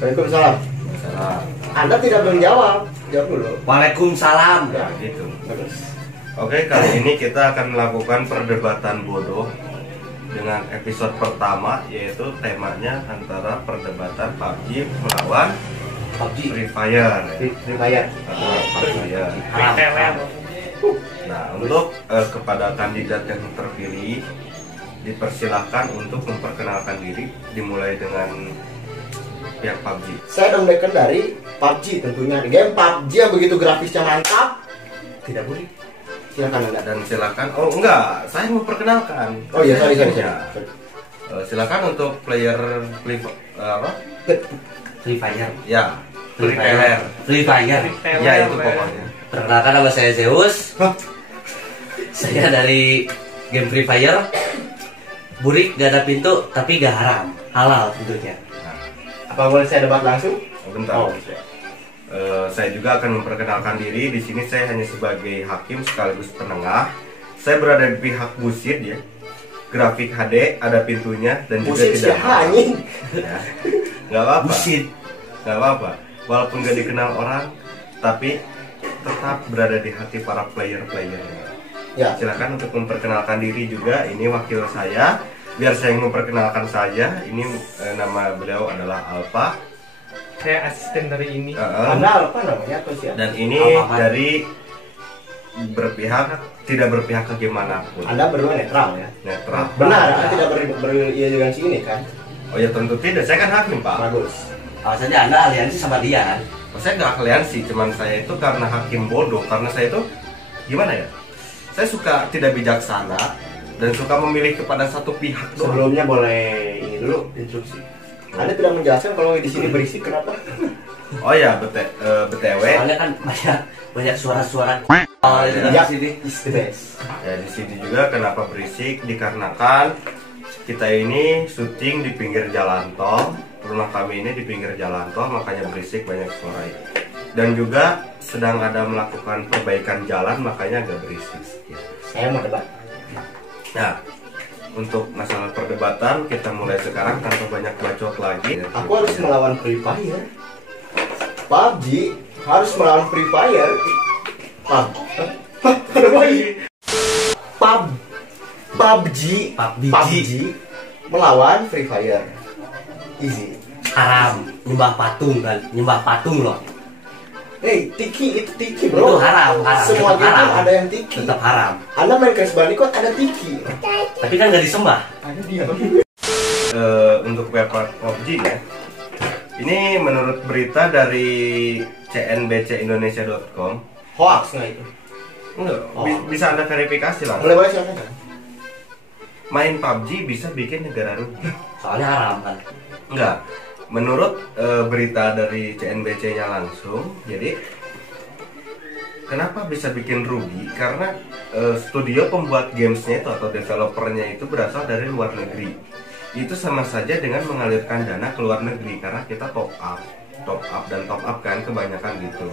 Waalaikumsalam. Salam. Anda tidak menjawab. Jawab dulu. Waalaikumsalam. Ya gitu. Terus. Oke, kali ini kita akan melakukan perdebatan bodoh dengan episode pertama, yaitu temanya antara perdebatan PUBG melawan PUBG. Free Fire. Free Fire. Free Fire. Haram. Nah, untuk kepada kandidat yang terpilih dipersilahkan untuk memperkenalkan diri, dimulai dengan pihak PUBG. Saya Dong Deken dari PUBG tentunya. Game PUBG yang begitu grafisnya mantap. Tidak boleh. Silakan Anda. Dan silakan, oh enggak, saya mau perkenalkan. Oh iya, sorry. Silakan untuk player apa? Free Fire. Ya, Free Fire. Free Fire. Ya itu pokoknya. Perkenalkan, nama saya Zeus. Hah? Saya dari game Free Fire. Burik gak ada pintu tapi gak haram. Halal tentunya. Apa boleh saya debat langsung? Bentar. Oh, Saya juga akan memperkenalkan diri. Di sini saya hanya sebagai hakim sekaligus penengah. Saya berada di pihak Busit ya. Grafik HD, ada pintunya dan juga Busit tidak siapa anjing? Ya. Nggak apa-apa. Busit. Nggak apa-apa. Walaupun gak dikenal orang, tapi tetap berada di hati para player-playernya. Ya. Silakan untuk memperkenalkan diri juga. Ini wakil saya. Biar saya yang memperkenalkan saja. Ini nama beliau adalah Alfa. Saya asisten dari ini. Anda apa namanya atau siapa? Dan ini Alfa. dari tidak berpihak ke gimana pun. Anda berdua netral ya? Netral. Benar, Anda tidak berideologi ini kan? Oh ya tentu tidak. Saya kan hakim Pak. Bagus. Alasannya Anda aliansi sama dia kan? Oh, saya nggak aliansi. Cuman saya itu karena hakim bodoh. Karena saya itu gimana ya? Saya suka tidak bijaksana dan suka memilih kepada satu pihak doang. Sebelumnya boleh ini dulu instruksi. Anda tidak menjelaskan kalau di sini berisik kenapa? Oh ya, BTW. Soalnya kan banyak suara-suara Ya, di sini. is the best. Ya di sini juga kenapa berisik dikarenakan kita ini syuting di pinggir jalan tol. Rumah kami ini di pinggir jalan tol, makanya berisik, banyak suara itu. Dan juga sedang ada melakukan perbaikan jalan, makanya agak berisik. Saya mau debat. Nah, untuk masalah perdebatan kita mulai sekarang tanpa banyak bacot lagi. Aku harus melawan Free Fire. PUBG harus melawan Free Fire. PUBG melawan Free Fire. Easy. Haram. Nyembah patung kan? Nyembah patung loh. Hey, tiki itu tiki Itu bro. haram. Semua Tetap game haram. ada yang tiki. Tetap haram. Anda main Crash Bandicoot ada tiki. Tapi kan gak disembah. Ada dia. Untuk website PUBG ya. Ini menurut berita dari cnbcindonesia.com. Hoax nggak itu? Enggak, Oh. bisa Anda verifikasi lah. Boleh silakan. Main PUBG bisa bikin negara rugi. Soalnya haram kan. Enggak. Menurut berita dari CNBC-nya langsung, jadi kenapa bisa bikin rugi? Karena studio pembuat gamesnya itu atau developernya itu berasal dari luar negeri. Itu sama saja dengan mengalirkan dana ke luar negeri karena kita top up dan top up kan kebanyakan gitu.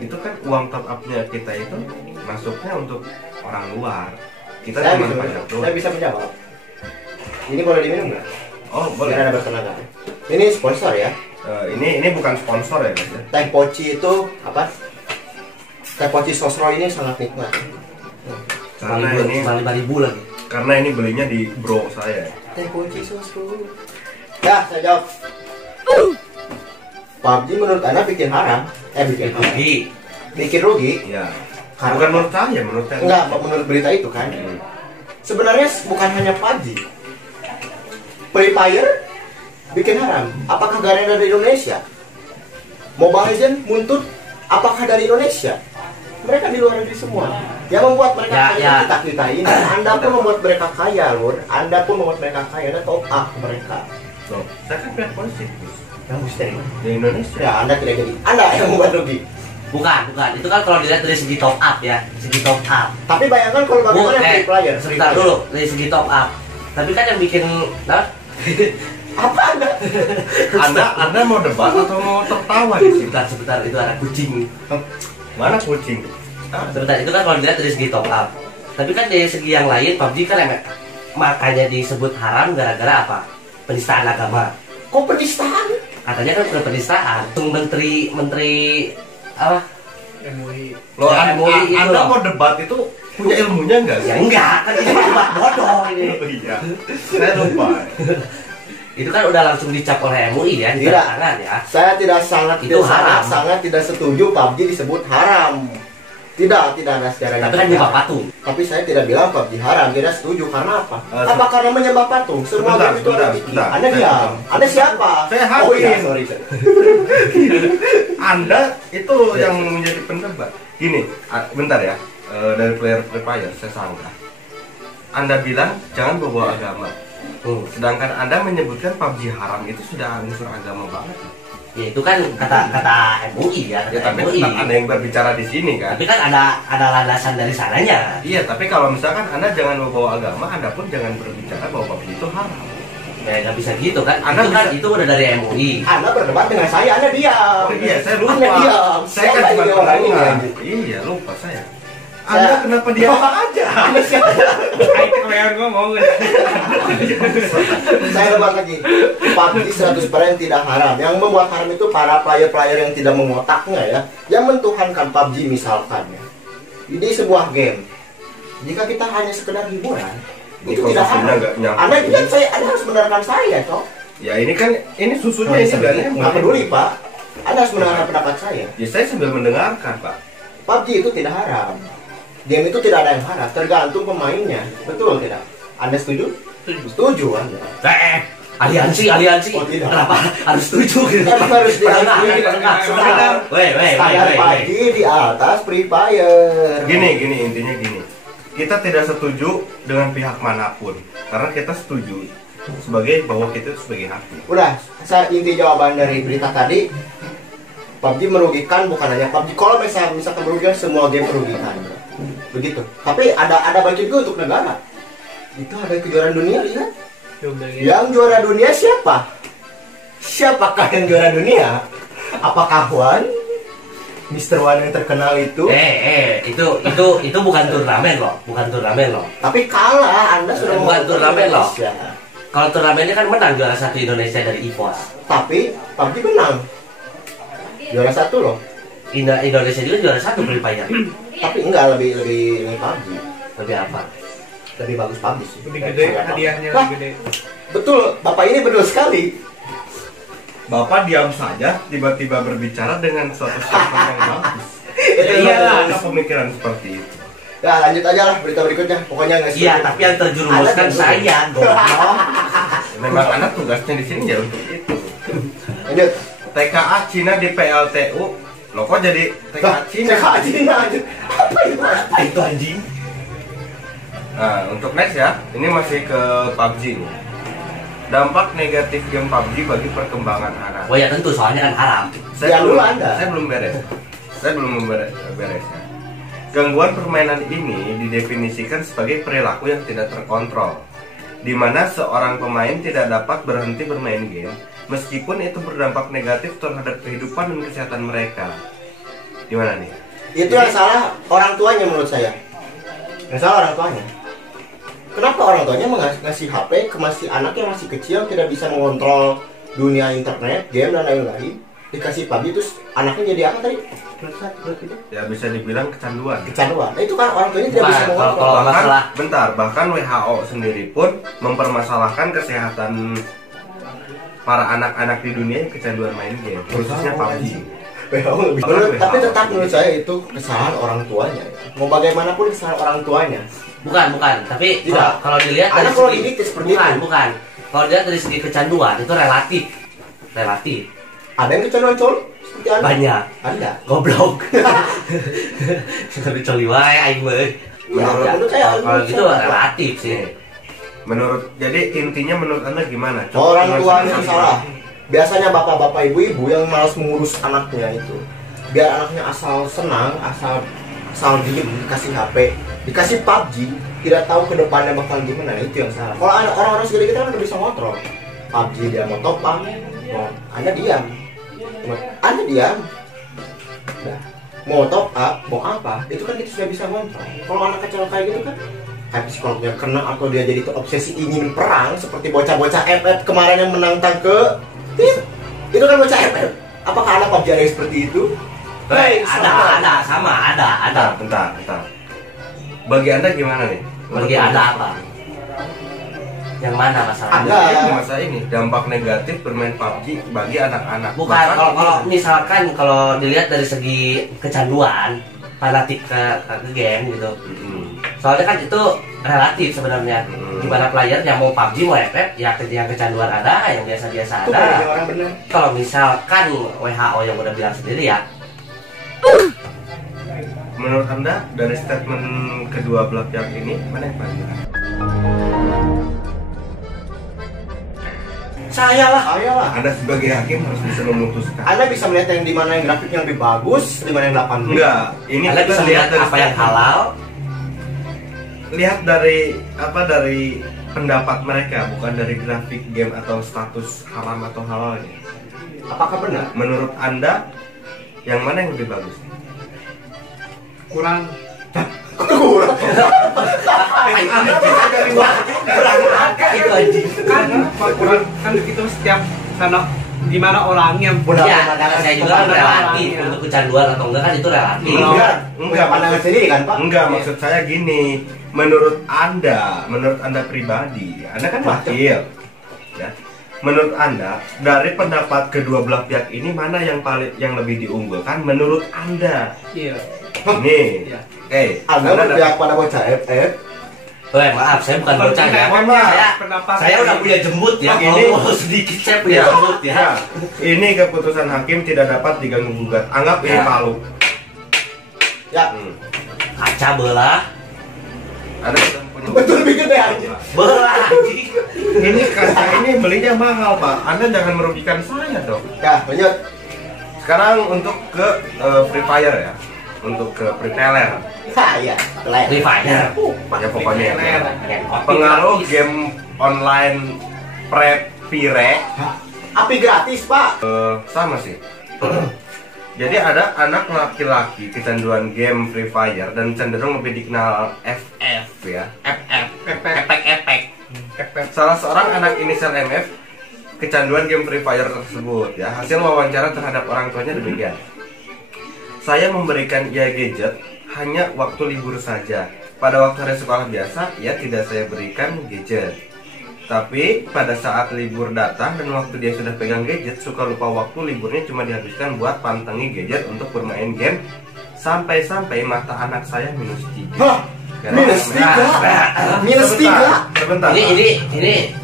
Itu kan uang top upnya kita itu masuknya untuk orang luar. Kita cuma pajak doang. Saya bisa menjawab. Ini boleh diminum nggak? Oh boleh. Biar ada bertenaga. Ini sponsor ya. Ini bukan sponsor ya guys ya. Teh poci itu apa? Teh poci sosro ini sangat nikmat. Karena ini Cuma 5.000 lagi. karena ini belinya di bro saya. Teh poci sosro. Ya, saya jawab. PUBG menurut Anda bikin haram? Bikin haram. Rugi. Bikin rugi? Iya. Karena- Bukan menurut saya, menurut saya. Enggak, menurut berita itu kan. Sebenarnya bukan hanya PUBG. Free Fire bikin haram. Apakah Garena dari Indonesia? Mobile Legends muntut apakah dari Indonesia? Mereka di luar negeri semua. Yang membuat mereka Ya, kaya ya. kita ini. Anda pun membuat mereka kaya, Lur. Anda pun membuat mereka kaya. Anda top up mereka. Loh, saya kan pihak positif Yang mustahil. di Indonesia. Ya, Anda tidak jadi. Anda yang membuat rugi. Bukan. Itu kan kalau dilihat dari segi top up ya. Segi top up. Tapi bayangkan kalau bagaimana free player. Sebentar dulu. Dari segi top up. Tapi kan yang bikin... Nah, Apa Anda? Anda mau debat atau mau tertawa di sini? sebentar. Itu ada kucing. Mana kucing? Sebentar, itu kan kalau dilihat dari segi top up. Tapi kan dari segi yang lain, PUBG kan makanya disebut haram gara-gara apa? Penistaan agama. Kok penistaan? katanya kan udah penistaan. Menteri apa? MUI. Loh, MUI itu Anda loh. mau debat itu punya ilmunya nggak sih? Ya enggak, kan ini debat bodoh ini. Oh, iya, saya lupa. Itu kan udah langsung dicap oleh MUI ya, Tidak. tangan ya. Saya tidak sangat Itu haram. sangat tidak setuju PUBG disebut haram. Tidak ada sejarahnya. Tapi kan nyembah patung. Tapi saya tidak bilang PUBG haram, tidak setuju. Karena apa? Apa karena menyembah patung? Semua Sebentar, game itu ada sebentar, tiki. sebentar. Anda diam. Anda siapa? Saya Oh iya, hakim. sorry. Anda itu yang menjadi pendebat. Gini, bentar ya. Dari player Free Fire saya sanggah. Anda bilang jangan bawa agama. Sedangkan Anda menyebutkan PUBG haram, itu sudah unsur agama banget. Ya itu kan kata MUI ya, Ya, kata tapi MUI. tetap Anda yang berbicara di sini kan. Tapi kan ada landasan dari sananya. Iya, tapi kalau misalkan Anda jangan membawa agama, Anda pun jangan berbicara bahwa PUBG itu haram. Ya nggak bisa gitu kan. Anda Itu kan bisa- itu udah dari MUI. Anda berdebat dengan saya, Anda diam. Oh iya, saya lupa. Anda diam. Saya kan Siapa cuma ini orang ini, pendengar. anjing? Iya, lupa saya. Anda kenapa diam aja? Anda siapa? Ayo kewean ngomong. Saya ulang lagi. PUBG 100% tidak haram. Yang membuat haram itu para player-player yang tidak mengotaknya ya, yang mentuhankan PUBG misalkan ya. Ini sebuah game. Jika kita hanya sekedar hiburan, itu Ini tidak konsumsinya haram. nggak nyampe. Anda lihat Anda harus benarkan saya, toh. Ya ini kan susunya ini kan. Nggak peduli, Pak. Anda harus mendengarkan pendapat saya. Ya saya sambil mendengarkan, Pak. PUBG itu tidak haram. Game itu tidak ada yang haram, tergantung pemainnya. Betul tidak? Anda setuju? Setuju Anda. Aliansi. Oh, tidak. Kenapa harus setuju gitu? Emang harus diakui. Sebentar. Weh. Standar PUBG di atas Free Fire. Gini intinya gini. Kita tidak setuju dengan pihak manapun karena kita setuju bahwa kita itu sebagai hakim. Udah, saya inti jawaban dari berita tadi. PUBG merugikan bukan hanya PUBG. Kalau misalkan merugikan, semua game merugikan. Begitu. Tapi ada bagian juga untuk negara. Itu ada kejuaraan dunia, lihat. Yang juara dunia siapa? Siapakah yang juara dunia? Apakah Wan? Mr. Wan yang terkenal itu? Itu bukan turnamen loh. Tapi kalah, Anda sudah Bukan turnamen loh. Indonesia. Kalau turnamennya kan menang juara satu Indonesia dari EVOS. Tapi PUBG menang. Juara satu loh. Indonesia juga juara satu Free Fire. Tapi enggak lebih PUBG. Lebih apa? Lebih bagus PUBG sih. Lebih gede hadiahnya, Wah, lebih gede. betul, Bapak ini betul sekali. Bapak diam saja tiba-tiba berbicara dengan suatu statement yang bagus. Itu Iya, memang ada bagus. pemikiran seperti itu. Ya lanjut aja lah berita berikutnya. Pokoknya nggak Iya, setuju. tapi yang terjerumuskan Anda saya, goblok. Memang anak tugasnya di sini ya untuk itu. Lanjut. TKA Cina di PLTU. Loh kok jadi TKA Cina? TKA Cina. Apa itu? Apa itu anjing? Nah, untuk next ya, ini masih ke PUBG nih. Dampak negatif game PUBG bagi perkembangan anak. Oh ya tentu, soalnya kan haram. Ya, dulu Anda. Saya belum beres. Saya belum beres ya. Gangguan permainan ini didefinisikan sebagai perilaku yang tidak terkontrol, di mana seorang pemain tidak dapat berhenti bermain game meskipun itu berdampak negatif terhadap kehidupan dan kesehatan mereka. Gimana nih? Itu yang salah orang tuanya menurut saya. Yang salah orang tuanya. Kenapa orang tuanya ngasih HP ke anak yang masih kecil, tidak bisa mengontrol dunia internet, game dan lain-lain, dikasih PUBG terus anaknya jadi apa tadi? Ya bisa dibilang kecanduan. Kecanduan. Nah, itu kan orang tuanya tidak bisa Bukan, mengontrol. kalau masalah- Bahkan WHO sendiri pun mempermasalahkan kesehatan para anak-anak di dunia yang kecanduan main game, khususnya PUBG. Tapi tetap menurut saya itu kesalahan orang tuanya. Mau bagaimanapun kesalahan orang tuanya. Bukan, tapi Tidak. kalau dilihat Anak dari kalau segi- dididik seperti bukan. itu. Kalau dilihat dari segi kecanduan itu relatif. Ada yang kecanduan coli seperti Anda? Banyak. Anda. Goblok. Tapi coli wae aing mah. Menurut saya, Kalau gitu relatif sih. Jadi intinya menurut Anda gimana? Orang tuanya Dengan salah. Biasanya bapak-bapak ibu-ibu yang malas mengurus anaknya itu. Biar anaknya asal senang, asal diem, dikasih HP, dikasih PUBG, tidak tahu ke depannya bakal gimana, itu yang salah. Kalau orang-orang segede kita kan udah bisa ngontrol. PUBG dia mau top up, Anda diam. Anda diam. Udah. Mau top up, mau apa, itu kan kita sudah bisa ngontrol. Kalau anak kecil kayak gitu kan, kayak psikolognya kena atau dia jadi terobsesi ingin perang seperti bocah-bocah FF kemarin yang menantang ke Itu kan bocah FF. Apakah anak PUBG ada yang seperti itu? Ada, sama, ada. Bentar. Bagi Anda gimana nih? Bagi Anda apa? Yang mana masalahnya? Ada. Ini masa ini dampak negatif bermain PUBG bagi anak-anak. Bukan, Bahkan kalau misalkan kalau dilihat dari segi kecanduan, fanatik ke game gitu. Soalnya kan itu relatif sebenarnya. Gimana player yang mau PUBG mau FF, ya yang kecanduan ada, yang biasa-biasa Itu ada. banyak orang benar. Kalau misalkan WHO yang udah bilang sendiri ya, menurut Anda dari statement kedua belah pihak ini mana yang paling benar? saya lah. Ayolah. Anda sebagai hakim harus bisa memutuskan. Anda bisa melihat yang di mana yang grafiknya lebih bagus, di mana yang 8 bit. Enggak, ini Anda kita bisa lihat apa yang statement. halal. Lihat dari dari pendapat mereka, bukan dari grafik game atau status haram atau halalnya. Apakah benar? Menurut Anda yang mana yang lebih bagus? Kurang. Kurang. Itu anjing. Kan kurang kan itu setiap sana di mana orangnya. Ya, pandangan saya juga kan relatif. Untuk kecanduan atau enggak kan itu relatif. Enggak pandangan sendiri kan, Pak? Enggak, maksud saya gini. Menurut Anda pribadi, Anda kan wakil, ya. Menurut Anda, dari pendapat kedua belah pihak ini mana yang lebih diunggulkan menurut Anda? Iya. Nih, Iya. Anda berpihak pada bocah FF. Maaf, saya bukan bocah ya. Saya udah punya jembut ya. Ini- Kalau sedikit saya punya Ya, jembut ya. ya. Ini keputusan hakim tidak dapat diganggu gugat. Anggap ini Ya. palu. Ya, Kaca belah, Ada sudah punya. betul lebih gede aja. belah anjing. Ini kaca ini belinya mahal, Pak. Anda jangan merugikan saya dong. Ya, lanjut. Sekarang untuk ke Free Fire ya. Untuk ke Free Fire. Ya, lain. Free Fire. Ya pokoknya ya. Pengaruh Pengaruh game online Pire Api gratis, Pak. sama sih. Jadi ada anak laki-laki kecanduan game Free Fire dan cenderung lebih dikenal FF ya. Efek. Salah seorang anak inisial MF kecanduan game Free Fire tersebut ya. Hasil wawancara terhadap orang tuanya demikian. Saya memberikan ia gadget hanya waktu libur saja. Pada waktu hari sekolah biasa, ia tidak saya berikan gadget. Tapi pada saat libur datang dan waktu dia sudah pegang gadget, suka lupa waktu liburnya cuma dihabiskan buat pantengi gadget untuk bermain game. Sampai-sampai mata anak saya -3. Hah? Minus 3. Sebentar. Ini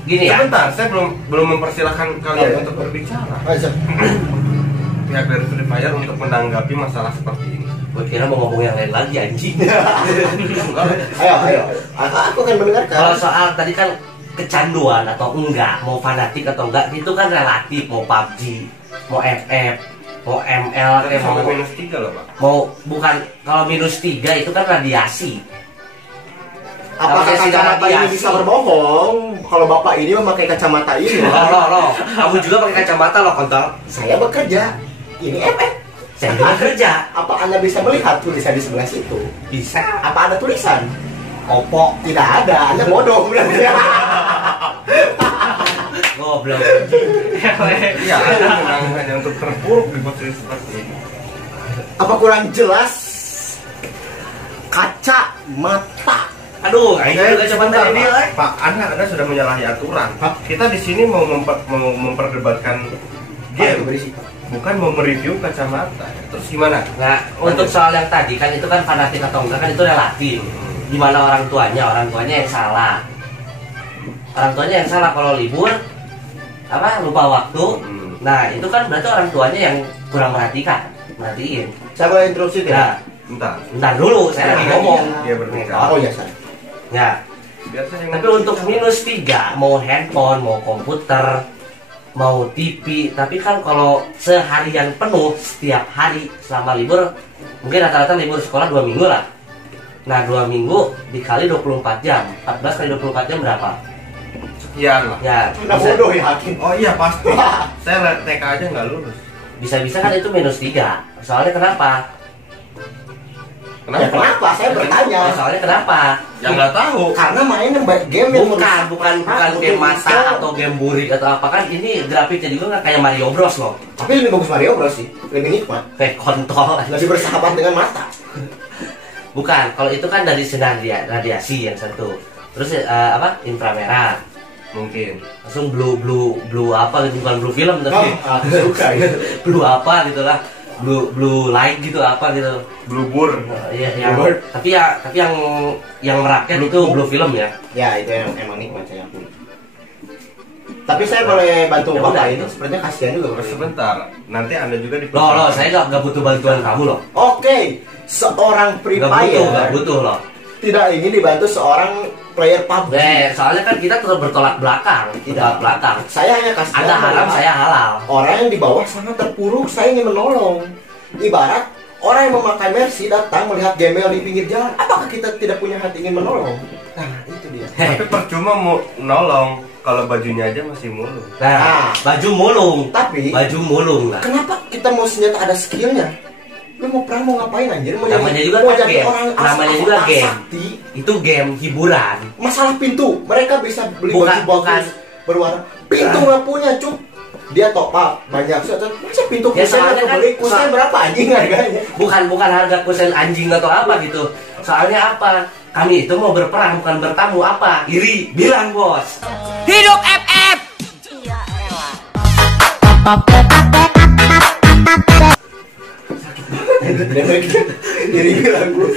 gini ya. Sebentar, saya belum mempersilahkan kalian untuk berbicara. Pihak dari Free Fire untuk menanggapi masalah seperti ini. Gue kira mau ngomong yang lain lagi anjing. Ayo. Aku akan mendengarkan. Kalau soal tadi kan kecanduan atau enggak, mau fanatik atau enggak, itu kan relatif. Mau PUBG, mau FF, mau ML, Tapi kayak mau sampai -3 loh, Pak. bukan kalau -3 itu kan radiasi. Apakah Kalau saya kacamata tidak ini bisa berbohong? Kalau Bapak ini memakai kacamata ini. Loh. Kamu juga pakai kacamata loh, kontol. Saya bekerja. Ini FF. Saya juga kerja. Apa Anda bisa melihat tulisan di sebelah situ? Bisa. Apa ada tulisan? Oppo. Tidak ada. Anda bodoh berarti. Goblok. Iya, ada menang hanya untuk terpuruk di posisi seperti ini. Apa kurang jelas? Kaca mata. Aduh, ayo juga coba Sebentar, ini. Pak, Anda sudah menyalahi aturan. Kita di sini mau memperdebatkan game, Berisik. bukan mau mereview kacamata. Terus gimana? Nah, untuk soal yang tadi kan itu kan fanatik atau enggak kan itu relatif. Gimana orang tuanya yang salah. Orang tuanya yang salah kalau libur lupa waktu. Nah, itu kan berarti orang tuanya yang kurang merhatiin. Saya boleh interupsi tidak? Nah, Bentar. bentar dulu, saya lagi ngomong. Dia berbicara. Oh ya, saya. Ya, Biar saya tapi untuk -3 mau handphone, mau komputer, mau TV, tapi kan kalau seharian penuh setiap hari selama libur, mungkin rata-rata libur sekolah 2 minggu lah. Nah, 2 minggu dikali 24 jam, 14 kali 24 jam berapa? sekian lah. Ya, Anda bodoh ya hakim. Oh iya pasti. Saya TK aja nggak lulus. bisa-bisa kan itu -3. Soalnya kenapa? Ya kenapa? Saya bertanya. Soalnya kenapa? Ya nggak tahu. Karena mainnya game yang Bukan game mata atau game burik atau apa kan ini grafiknya juga nggak kayak Mario Bros loh. Tapi lebih bagus Mario Bros sih, lebih nikmat, Kayak kontol. lebih bersahabat dengan mata. Bukan, kalau itu kan dari sinar radiasi yang satu. Terus inframerah. Mungkin. Langsung blue apa gitu, bukan blue film tapi Aku suka ya. blue apa gitu lah. Blue light gitu apa gitu. Blue Bur. Iya, Blue tapi yang merakyat itu blue film ya. Ya itu emang nikmat saya akui. Tapi saya boleh bantu Ya bapak udah. ini, sepertinya kasihan juga. Sebentar, nanti Anda juga di Loh, saya nggak butuh bantuan kamu loh. Oke, seorang Free Nggak Fire butuh loh. tidak ingin dibantu seorang player PUBG. Soalnya kan kita terus bertolak belakang, bertolak belakang. Saya hanya kasihan. Anda haram, melihat saya halal. orang yang di bawah sangat terpuruk, saya ingin menolong. Ibarat orang yang memakai Mercy datang melihat gembel di pinggir jalan, apakah kita tidak punya hati ingin menolong? Nah, itu dia. Tapi percuma mau nolong kalau bajunya aja masih mulung. Nah, baju mulung. Tapi Baju mulung lah. kenapa kita mau senjata ada skillnya? Lu mau perang mau ngapain anjir? Mau Namanya juga mau kan jadi game. orang Namanya juga game. sakti. Itu game hiburan. Masalah pintu, mereka bisa beli Bukan- baju bagus berwarna. Pintu nggak punya, cuk. Dia top up banyak. Masa pintu Ya, kusen soalnya atau kan- beli kusen berapa anjing harganya? Bukan harga kusen anjing atau apa gitu. Soalnya apa? Kami itu mau berperang bukan bertamu apa? Iri, bilang bos. Hidup FF. Diri bilang gue.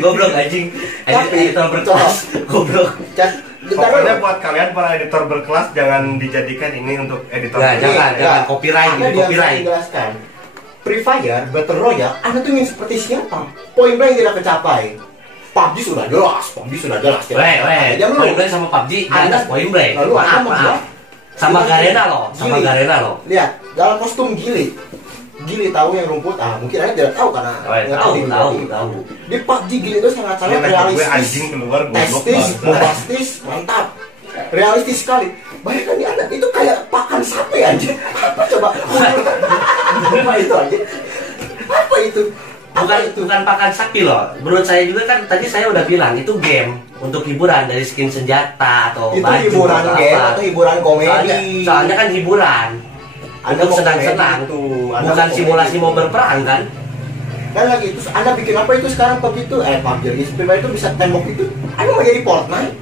Goblok anjing. Tapi, Editor berkelas. Goblok. Cat, bentar Pokoknya dulu. buat kalian para editor berkelas jangan dijadikan ini untuk editor. Ya, berkelas. jangan copyright Anda gitu, biar copyright. saya jelaskan. Free Fire, Battle Royale, Anda tuh ingin seperti siapa? Point blank tidak tercapai. PUBG sudah jelas, PUBG sudah jelas. Weh, Point Blank sama PUBG di atas Point Blank. Lalu Anda Maaf, membuat maaf. Sama Garena loh, sama Gili. Garena loh. Lihat, dalam kostum Gili. Gili tahu yang rumput, mungkin Anda tidak tahu karena nggak Tahu, di dunia tahu, ini. tahu. Di PUBG Gili itu sangat-sangat Gue realistis. anjing keluar goblok Testis, banget. bombastis, mantap. Realistis sekali. Bayangkan di Anda itu kayak pakan sapi aja. Apa coba? Apa itu aja? Apa itu? Bukan pakan sapi loh. Menurut saya juga kan tadi saya udah bilang itu game untuk hiburan dari skin senjata atau Itu baju hiburan atau game apa. atau hiburan komedi? Soalnya kan hiburan. Anda Untuk mau senang-senang. komedi itu, Anda Bukan mau simulasi komedi mau itu. berperang kan? Dan lagi itu Anda bikin apa itu sekarang PUBG itu? PUBG lagi Free Fire itu bisa tembok itu. Anda mau jadi Fortnite?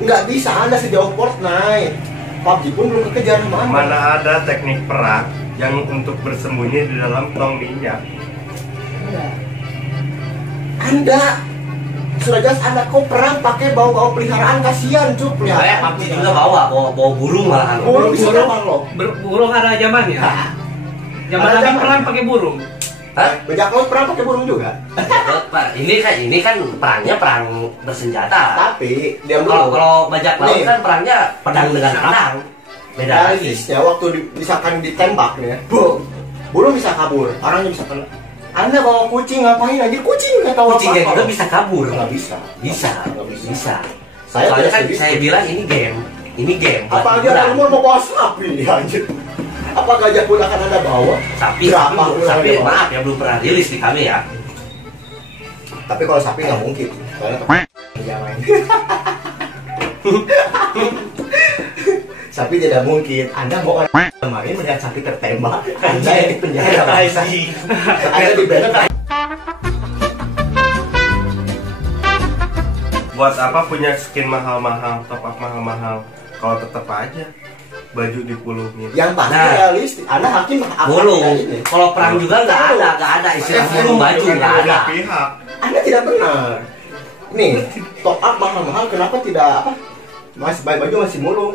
Nggak bisa, Anda sejauh Fortnite. PUBG pun belum kekejar sama Anda. Mana ada teknik perang yang untuk bersembunyi di dalam tong minyak. Anda sudah jelas Anda kok perang pakai bawa-bawa peliharaan, kasihan cuy Kayak PUBG juga bawa burung malahan. Burung bisa terbang loh. Burung ada zamannya. Zaman Ada lagi zaman. perang pakai burung. Hah? Bajak laut perang pakai burung juga. Pak, ini kan perangnya perang bersenjata. Tapi dia Kalau bajak laut Nih. kan perangnya pedang dengan pedang. Beda lagi. realistisnya waktu misalkan ditembak nih ya, burung bisa kabur, orangnya bisa kena. Anda bawa kucing ngapain aja? Kucing nggak tahu Kucingnya apa-apa. juga bisa kabur. Nggak bisa. Bisa, Nggak bisa. bisa. Saya Soalnya tidak kan setuju. saya bilang ini game buat Apa aja hiburan. kamu mau bawa sapi nih anjir? Apa gajah pun akan Anda bawa? Sapi, Berapa pun sapi, Anda bawa? maaf ya belum pernah rilis di kami ya. Tapi kalau sapi nggak mungkin. Soalnya yang lain. Sapi tidak mungkin. Anda mau orang kemarin melihat sapi tertembak. Anda yang di penjara. Anda di penjara. Buat apa punya skin mahal-mahal, top up mahal-mahal? Kalau tetap aja baju dipulungin. Yang pasti Nah. realistis. Anda hakim apa Mulung. tidak ini? Kalau perang juga nggak ada istilah mulung baju Bukan nggak kedua ada. pihak. Anda tidak benar. Nih, top up mahal-mahal kenapa tidak apa? Baju masih mulung.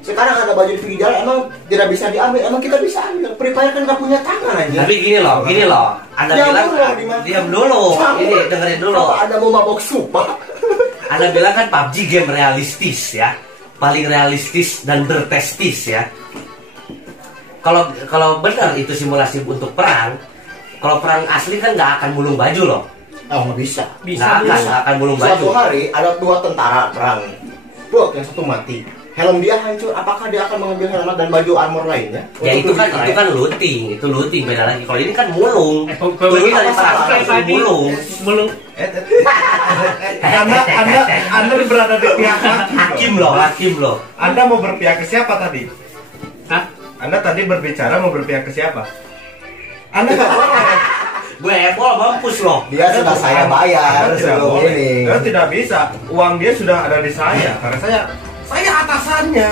Sekarang ada baju di pinggir jalan emang tidak bisa diambil, emang kita bisa ambil. Free Fire kan nggak punya tangan aja. Tapi gini loh. Anda Diam bilang dulu, dimakan. diam dulu. Diam Ini dulu. dengerin dulu. Apa Anda mau mabok supa? Anda bilang kan PUBG game realistis ya, paling realistis dan bertestis ya. Kalau benar itu simulasi untuk perang, kalau perang asli kan nggak akan mulung baju loh. Oh, nggak bisa. Nggak akan mulung baju. Suatu hari ada dua tentara perang. Yang satu mati. helm dia hancur, apakah dia akan mengambil helm dan baju armor lainnya? Ya untuk lebih itu keren? kan looting, itu looting beda lagi. Kalau ini kan mulung. Kalau Turun ini dari apa salah? parasut langsung Tadi mulung. mulung. Anda berada di pihak Hakim loh, hakim loh. Anda mau berpihak ke siapa tadi? Hah? Anda tadi berbicara mau berpihak ke siapa? Anda nggak boleh. Gue ebol mampus loh. Dia sudah saya bayar Anda tidak sebelum boleh. ini. Anda tidak bisa. Uang dia sudah ada di saya. Karena saya atasannya.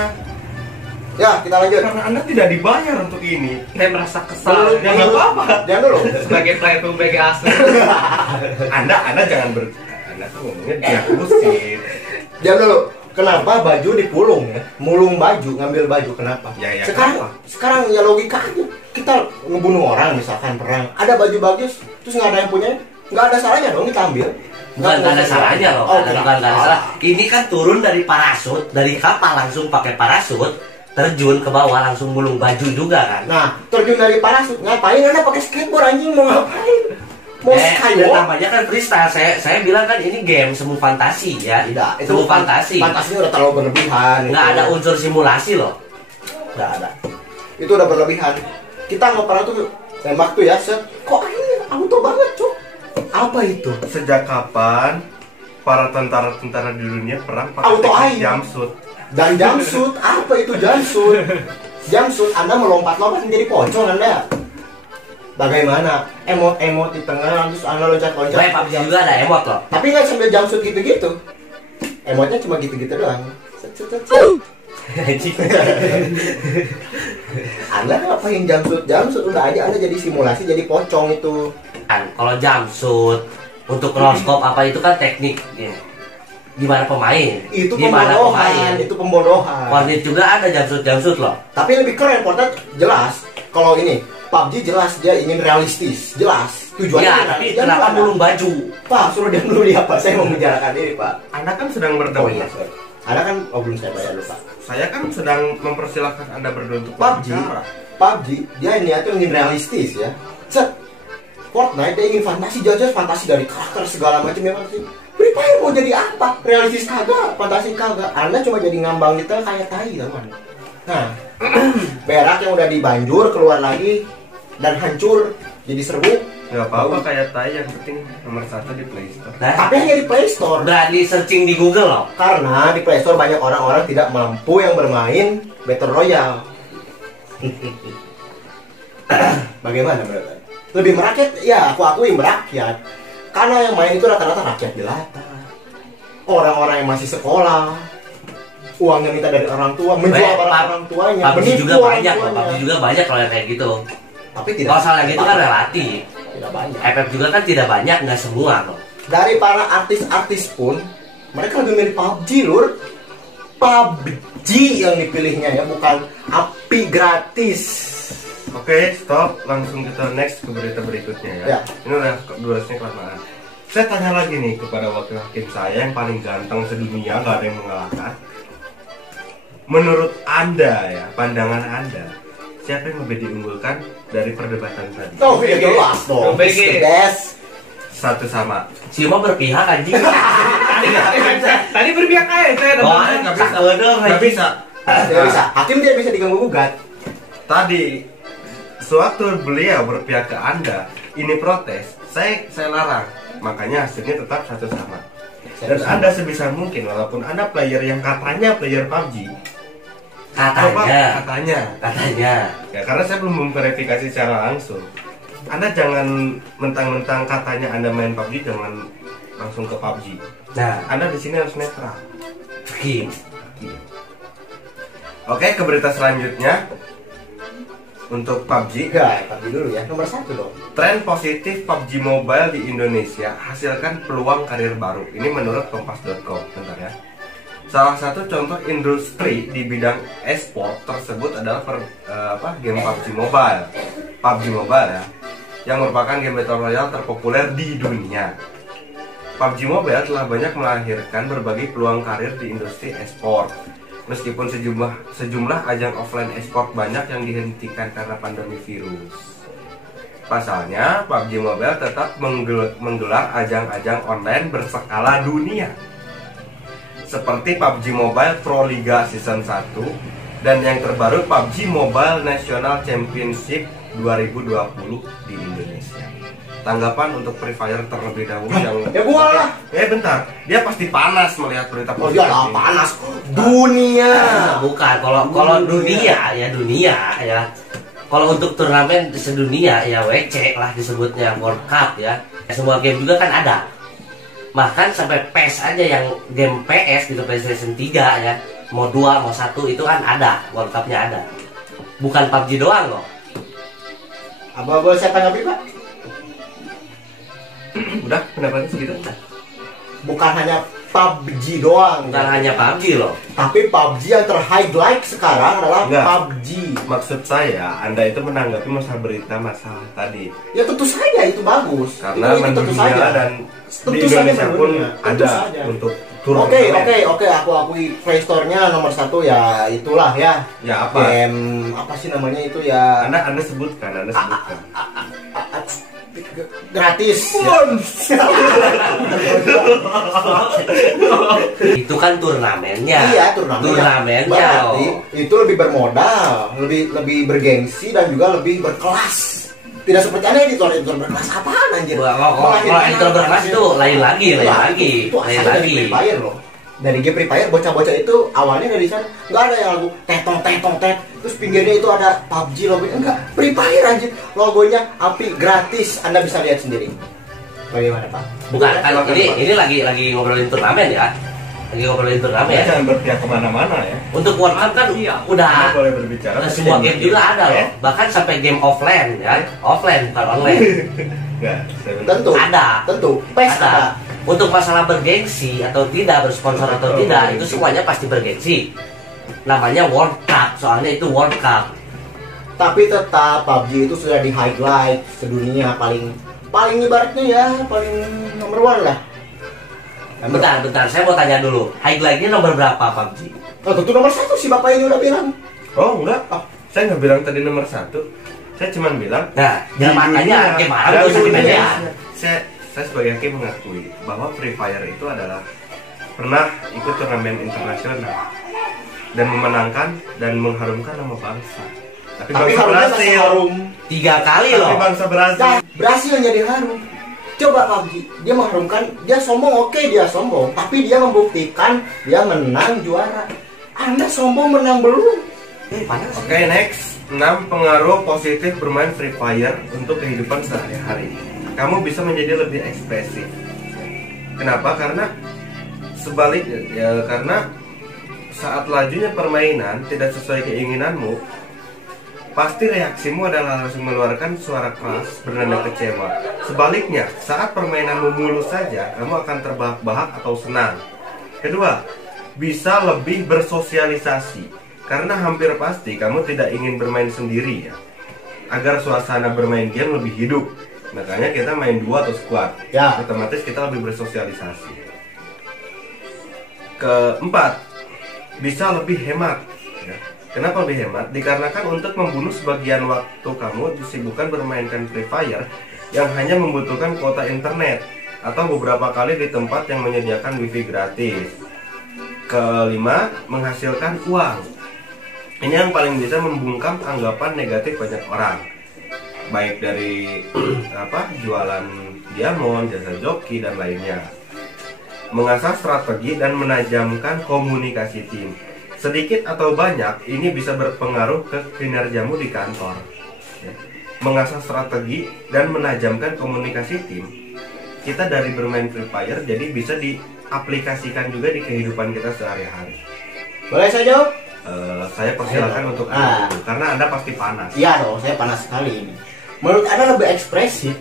Ya, kita lanjut. Karena Anda tidak dibayar untuk ini. Saya merasa kesal. Ya nggak apa-apa. Jangan dulu. Sebagai player PUBG asli. Anda jangan Anda tuh ngomongnya dia kusir. Jangan dulu. Kenapa baju dipulung ya? Mulung baju, ngambil baju, kenapa? Ya, sekarang ya logika aja. Kita ngebunuh orang misalkan perang, ada baju bagus, terus nggak ada yang punya, nggak ada salahnya dong kita ambil. Bukan nggak ada salahnya loh. Oh, Bukan nggak ada salah. Ini kan turun dari parasut, dari kapal langsung pakai parasut, terjun ke bawah langsung mulung baju juga kan. Nah, terjun dari parasut, ngapain Anda pakai skateboard anjing, mau ngapain? Mau udah skywalk? namanya kan freestyle. Saya bilang kan ini game semu fantasi ya. Tidak, itu Semu fantasi. fantasinya udah terlalu berlebihan. Nggak itu. ada unsur simulasi loh. Nggak ada. Itu udah berlebihan. Kita nggak pernah tuh tembak tuh ya, kok ini auto banget cuk. Apa itu? Sejak kapan para tentara-tentara di dunia perang pakai Auto teknik aim. jumpsuit? Dan jumpsuit, apa itu jumpsuit? Jumpsuit, Anda melompat-lompat menjadi pocong Anda. Bagaimana? Emot-emot di tengah, terus Anda loncat-loncat. Kayak PUBG juga ada emot loh. Tapi nggak sambil jumpsuit gitu-gitu. Emotnya cuma gitu-gitu doang. Set, set, set, set. Anda ngapain jumpsuit? Jumpsuit udah aja Anda jadi simulasi, jadi pocong itu. Kan kalau jumpsuit untuk crosscope apa itu kan teknik ya. Gimana pemain? Itu Gimana pembodohan, itu pembodohan. Fortnite juga ada jumpsuit loh. Tapi lebih keren, Fortnite jelas. Kalau ini PUBG jelas dia ingin realistis, jelas. Tujuannya Ya, kan, tapi jangan kenapa Anda. mulung baju? Pak, suruh dia dulu dia Pak. Saya mau membicarakan ini Pak. Anda kan sedang Oh berdebat. iya, sorry. Anda kan, belum saya bayar dulu Pak. Saya kan sedang mempersilahkan Anda berdua untuk PUBG, berbicara. PUBG dia ini tuh ingin realistis ya. Set. Fortnite dia ingin fantasi, jajah fantasi dari karakter segala macam ya fantasi. Free Fire mau jadi apa? Realistis kagak, fantasi kagak. Anda cuma jadi ngambang di tengah kayak tai teman. Nah, berak yang udah dibanjur keluar lagi dan hancur jadi serbuk. Gak apa-apa kayak tai, yang penting nomor 1 di Play Store. Nah, Tapi hanya di Play Store. berani searching di Google loh. Karena di Play Store banyak orang-orang tidak mampu yang bermain Battle Royale. Bagaimana menurut Anda? Lebih merakyat? Ya, aku akui merakyat. Karena yang main itu rata-rata rakyat jelata. Orang-orang yang masih sekolah. Uangnya minta dari orang tua, menjual barang orang tuanya. PUBG menipu juga orang banyak loh. tuanya. PUBG juga banyak kalau yang kayak gitu. Tapi tidak. Kalau soal yang gitu kan relatif. Tidak banyak. FF juga kan tidak banyak, nggak semua loh. Dari para artis-artis pun mereka lebih milih PUBG lur. PUBG yang dipilihnya ya, bukan api gratis. Oke, stop. Langsung kita next ke berita berikutnya ya. Ya. Ini udah durasinya kelamaan. Saya tanya lagi nih kepada wakil hakim saya yang paling ganteng sedunia, nggak ada yang mengalahkan. Menurut Anda ya, pandangan Anda, siapa yang lebih diunggulkan dari perdebatan tadi? Oh, ya jelas dong. PUBG. It's the best. Satu sama. Cuma berpihak anjing. Tadi berpihak aja saya. Wah, nggak bisa. Nggak Nggak bisa. Tidak bisa. Hakim tidak bisa diganggu gugat. Tadi, sewaktu beliau berpihak ke Anda, ini protes, saya larang. Makanya hasilnya tetap satu sama. Dan Anda sebisa mungkin, walaupun Anda player yang katanya player PUBG, coba katanya. Ya, karena saya belum memverifikasi secara langsung. Anda jangan mentang-mentang katanya Anda main PUBG, jangan langsung ke PUBG. Nah, Anda di sini harus netral. Kim. Oke, ke berita selanjutnya. Untuk PUBG, Enggak, PUBG dulu ya. Nomor 1 dong. tren positif PUBG Mobile di Indonesia hasilkan peluang karir baru. Ini menurut kompas.com. Bentar ya. Salah satu contoh industri di bidang e-sport tersebut adalah game PUBG Mobile. PUBG Mobile ya, yang merupakan game Battle Royale terpopuler di dunia. PUBG Mobile telah banyak melahirkan berbagai peluang karir di industri e-sport. Meskipun sejumlah ajang offline e-sport banyak yang dihentikan karena pandemi virus. Pasalnya, PUBG Mobile tetap menggelar ajang-ajang online berskala dunia. seperti PUBG Mobile Pro Liga Season 1 dan yang terbaru PUBG Mobile National Championship 2020 di Indonesia. Tanggapan untuk Free Fire terlebih dahulu yang ya gua lah. Bentar, dia pasti panas melihat berita Oh iya lah, panas dunia. Bukan, kalau dunia ya. Kalau untuk turnamen sedunia ya WC lah disebutnya, World Cup ya. Semua game juga kan ada. Bahkan sampai PES aja yang game PS gitu, PlayStation 3 ya. Mau 2, mau 1 itu kan ada, World Cup-nya ada. Bukan PUBG doang loh. Apa boleh saya tanggapi, Pak? Udah, pendapatnya segitu? Bukan hanya PUBG doang. Bukan hanya PUBG loh. Tapi PUBG yang terhighlight sekarang adalah Enggak. PUBG. Maksud saya, Anda itu menanggapi masalah tadi. Ya tentu saja itu bagus. Karena itu tentu mendunia saja. dan Tentu di saja Indonesia pun mendunia. Tentu ada saja. untuk Oke, turnamen. aku akui Play Store-nya nomor 1 ya itulah ya. Ya apa? Game apa sih namanya itu ya? Anda sebutkan. Gratis. Itu kan turnamennya. Iya, turnamennya. Berarti itu lebih bermodal, lebih bergengsi dan juga lebih berkelas. Tidak seperti aneh editor berkelas apaan anjir? Kalau editor berkelas itu lain lagi. Itu asalnya dari Free Fire loh. Dari game Free Fire bocah-bocah itu awalnya dari sana nggak ada yang lagu tetong terus pinggirnya itu ada PUBG logonya, enggak, Free Fire anjir, logonya api gratis, Anda bisa lihat sendiri. Bagaimana Pak? Bukan kan ini lagi ngobrolin turnamen ya. Lagi ngobrolin turnamen ya. Jangan berpihak kemana-mana ya. Untuk World Cup kan udah Anda boleh berbicara. semua game juga ada loh. Bahkan sampai game offline ya. Offline bukan online. Enggak, Tentu. Tentu. PES ada. Untuk masalah bergengsi atau tidak, bersponsor atau tidak, itu semuanya pasti bergengsi. Namanya World Cup, soalnya itu World Cup. Tapi tetap PUBG itu sudah di highlight sedunia, paling ibaratnya ya paling nomor 1 lah. Bentar, saya mau tanya dulu. Highlight-nya nomor berapa PUBG? Oh, tentu nomor 1 sih Bapak ini udah bilang. Oh enggak, saya nggak bilang tadi nomor 1. Saya cuma bilang. Nah, ya makanya gimana tuh sebenarnya? Saya sebagai hakim mengakui bahwa Free Fire itu adalah pernah ikut turnamen internasional dan memenangkan dan mengharumkan nama bangsa. Tapi bangsa harumnya masih berhasil. harum. 3 kali Tapi loh. bangsa berhasil. Nah, berhasil menjadi harum. Coba PUBG, dia mengharumkan, dia sombong, oke dia sombong, tapi dia membuktikan dia menang juara. Anda sombong menang belum? Panas. Oke, next. 6 pengaruh positif bermain Free Fire untuk kehidupan sehari-hari. Kamu bisa menjadi lebih ekspresif. Kenapa? Karena sebaliknya ya, karena saat lajunya permainan tidak sesuai keinginanmu, pasti reaksimu adalah langsung mengeluarkan suara keras bernada kecewa. Sebaliknya, saat permainanmu mulus saja, kamu akan terbahak-bahak atau senang. Kedua, bisa lebih bersosialisasi. Karena hampir pasti kamu tidak ingin bermain sendiri ya. Agar suasana bermain game lebih hidup. Makanya kita main 2 atau squad. Ya. Otomatis kita lebih bersosialisasi. Keempat, bisa lebih hemat. Ya. Kenapa lebih hemat? Dikarenakan untuk membunuh sebagian waktu kamu disibukkan bermainkan Free Fire yang hanya membutuhkan kuota internet atau beberapa kali di tempat yang menyediakan wifi gratis. Kelima, menghasilkan uang. Ini yang paling bisa membungkam anggapan negatif banyak orang, baik dari jualan diamond, jasa joki dan lainnya. Mengasah strategi dan menajamkan komunikasi tim. Sedikit atau banyak ini bisa berpengaruh ke kinerjamu di kantor. Ya. Mengasah strategi dan menajamkan komunikasi tim. Kita dari bermain Free Fire jadi bisa diaplikasikan juga di kehidupan kita sehari-hari. Boleh saya jawab? Saya persilakan untuk dulu, karena Anda pasti panas. Iya dong, saya panas sekali ini. Menurut Anda lebih ekspresif?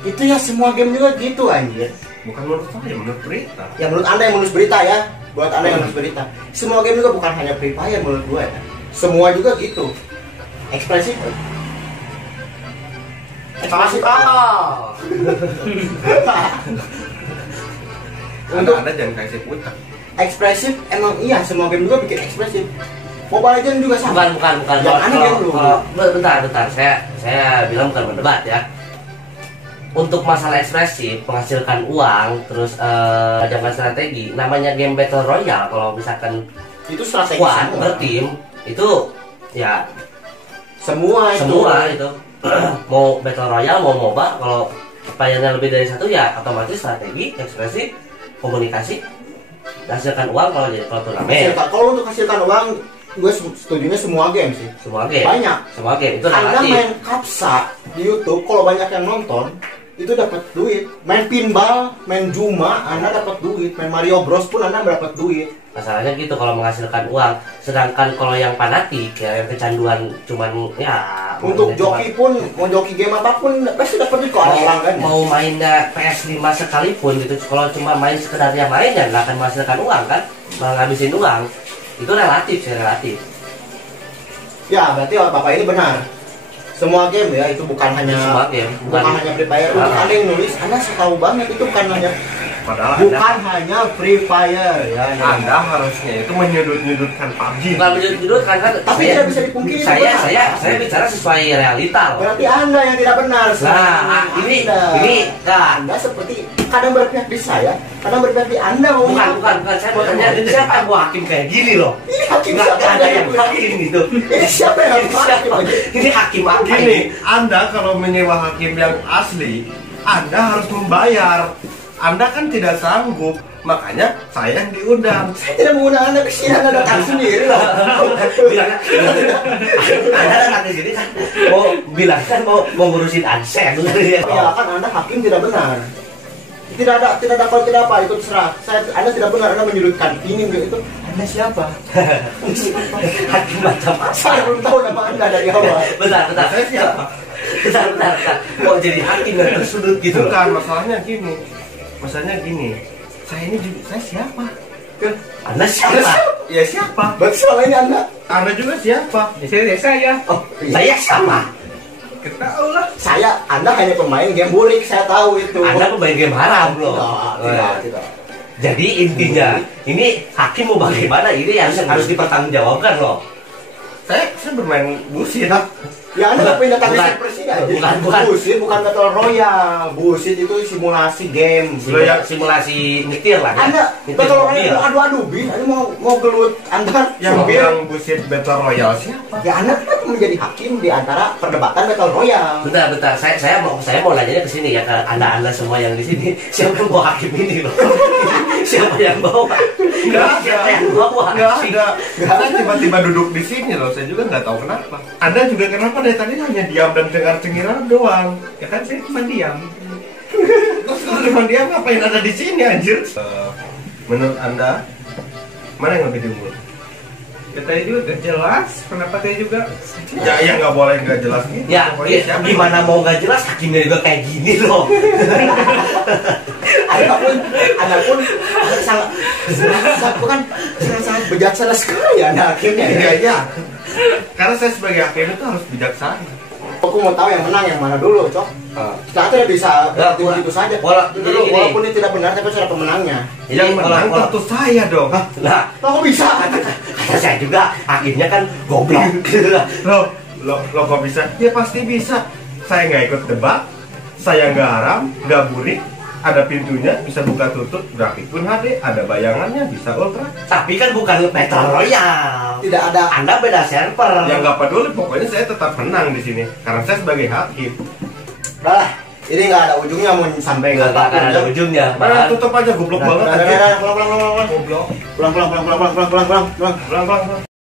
Itu ya semua game juga gitu anjir. Bukan menurut saya, menurut berita. Ya menurut Anda yang menulis berita ya, buat Anda yang menulis berita. Semua game juga bukan hanya Free Fire menurut gue ya. Semua juga gitu. Ekspresif. Ekspresif Anda jangan kasih putar. Ekspresif emang iya, semua game juga bikin ekspresif. Mobile Legends juga sama. Bukan. Yang aneh game lu. Bentar. Saya bilang bukan berdebat ya. untuk masalah ekspresif, menghasilkan uang, terus jangan strategi. Namanya game battle royale, kalau misalkan Itu strategi squad semua. bertim itu ya Semua itu mau battle royale mau MOBA, kalau playernya lebih dari satu ya otomatis strategi, ekspresif, komunikasi, hasilkan uang kalau turnamen. Kalau untuk hasilkan uang, gue setujunya semua game sih. Semua game. Banyak. Semua game itu Anda relatif. main kapsa di YouTube, kalau banyak yang nonton, itu dapat duit. Main pinball, main Juma, Anda dapat duit. Main Mario Bros pun Anda dapat duit. Masalahnya gitu kalau menghasilkan uang. Sedangkan kalau yang fanatik ya yang kecanduan cuman ya Untuk joki pun, mau joki game apapun, pasti dapat duit kok orang kan. mau mainnya PS5 sekalipun gitu, kalau cuma main sekedarnya main ya nggak akan menghasilkan uang kan, malah ngabisin uang. Itu relatif sih, relatif. Ya, berarti Bapak ini benar. Semua game ya, itu bukan hanya Semua game, bukan hanya Free Fire. Untuk Anda yang nulis, Anda tahu banget itu bukan hanya hanya Free Fire ya. Anda harusnya itu menyudut-nyudutkan PUBG. Bukan menyudut kan, Tapi tidak bisa dipungkiri itu Saya benar. saya bicara sesuai realita loh. Berarti Anda yang tidak benar. Nah, ini kan Anda seperti kadang berpihak di saya, kadang berpihak di Anda. bukan saya mau tanya ini siapa yang mau hakim kayak gini loh? Ini hakim Nggak siapa ada yang hakim gitu. Ini siapa yang Ini siapa? Ini hakim apa Gini, ini? Anda kalau menyewa hakim yang asli, Anda harus membayar. Anda kan tidak sanggup, makanya saya yang diundang. Saya tidak mengundang Anda ke sini, Anda datang sendiri loh. Anda datang di sini kan bilang kan mau ngurusin adsense Ya kan Anda hakim tidak benar. Tidak ada kalau tidak apa, itu terserah. Anda tidak benar, Anda menyudutkan ini itu. Anda siapa? hakim macam apa? Saya belum tahu nama Anda dari awal. Bentar. Saya siapa? Bentar. Kok jadi hakim yang tersudut gitu? Bukan, masalahnya gini. Saya siapa? Anda siapa? Ya siapa? Berarti selama ini Anda juga siapa? Saya. oh, Saya siapa? Ketahu lah. Anda hanya pemain game burik, saya tahu itu. Anda pemain game haram loh. Tidak. Jadi intinya ini hakim mau bagaimana ini yang harus dipertanggungjawabkan loh. Saya bermain busit. Ya Anda nggak pindah tadi Bukan. presiden. Bukan. Busit bukan battle royale. Busit itu simulasi game. Simulasi nyetir lah ya. Anda Nyetir battle mobil. royale adu-adu bin. Anda mau gelut Anda Yang mobil. bilang busit battle royale siapa? Ya Anda kan menjadi hakim di antara perdebatan battle royale. Bentar. Saya mau nanya ke sini ya ke anda semua yang di sini. Siapa yang bawa hakim ini loh? Siapa yang bawa? Siapa yang bawa? Nggak ada. Saya tiba-tiba duduk di sini loh. Saya juga nggak tahu kenapa. Anda juga kenapa dari tadi hanya diam dan cengar-cengiran doang? Ya kan saya cuma diam. Terus kalau cuma diam ngapain ada di sini anjir? Menurut Anda mana yang lebih diunggul? Katanya juga gak jelas. Pendapatnya juga. Ya nggak boleh nggak jelas gitu. Ya, Pokoknya siapa gimana mau nggak jelas hakimnya juga kayak gini loh. Anda pun sangat bijaksana sekali Anda hakimnya. Iya. Karena saya sebagai hakim itu harus bijaksana. Aku mau tahu yang menang yang mana dulu, Cok. Kita tidak bisa Ya, begitu saja. jadi gini. Walaupun ini tidak benar, tapi saya pemenangnya. Yang menang tentu saya dong. Nah, Kok bisa? kata saya juga hakimnya kan goblok. Lo kok bisa? Ya pasti bisa. Saya nggak ikut debat, saya nggak haram, nggak burik, ada pintunya, bisa buka tutup, grafik pun HD, ada bayangannya, bisa ultra. Tapi kan bukan battle royale. Tidak ada. Anda beda server. Yang nggak peduli, pokoknya saya tetap menang di sini karena saya sebagai hakim. Udah, ini nggak ada ujungnya mau sampai Nggak akan ada ujungnya. Nah, tutup aja goblok banget. Pulang, anjir. pulang, Goblok. pulang, pulang, pulang, pulang, pulang, pulang, pulang, pulang, pulang. Pulang.